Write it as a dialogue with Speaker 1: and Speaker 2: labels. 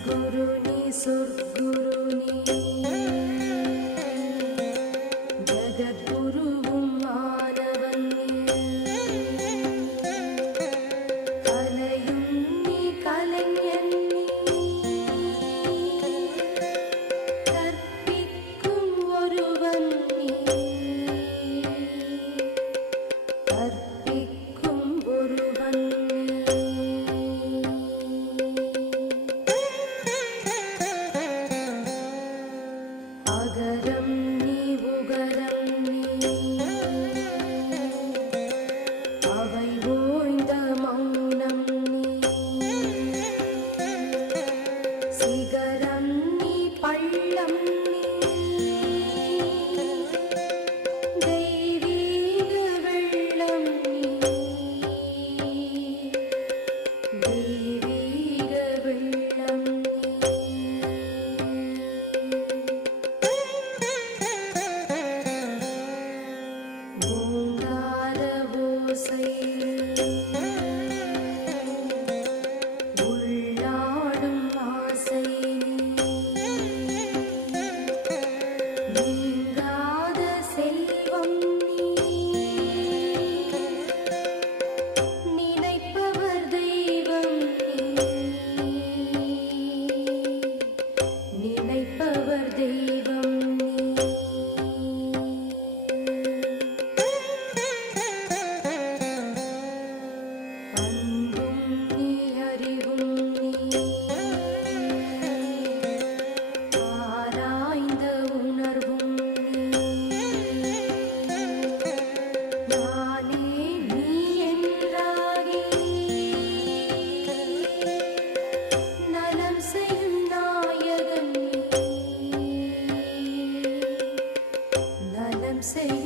Speaker 1: सद्गुरुनि सुर्गुरुनि உகரம் நீ உகரம் நீ. அவை ஓய்ந்த மௌனம் சிகரம் Saya say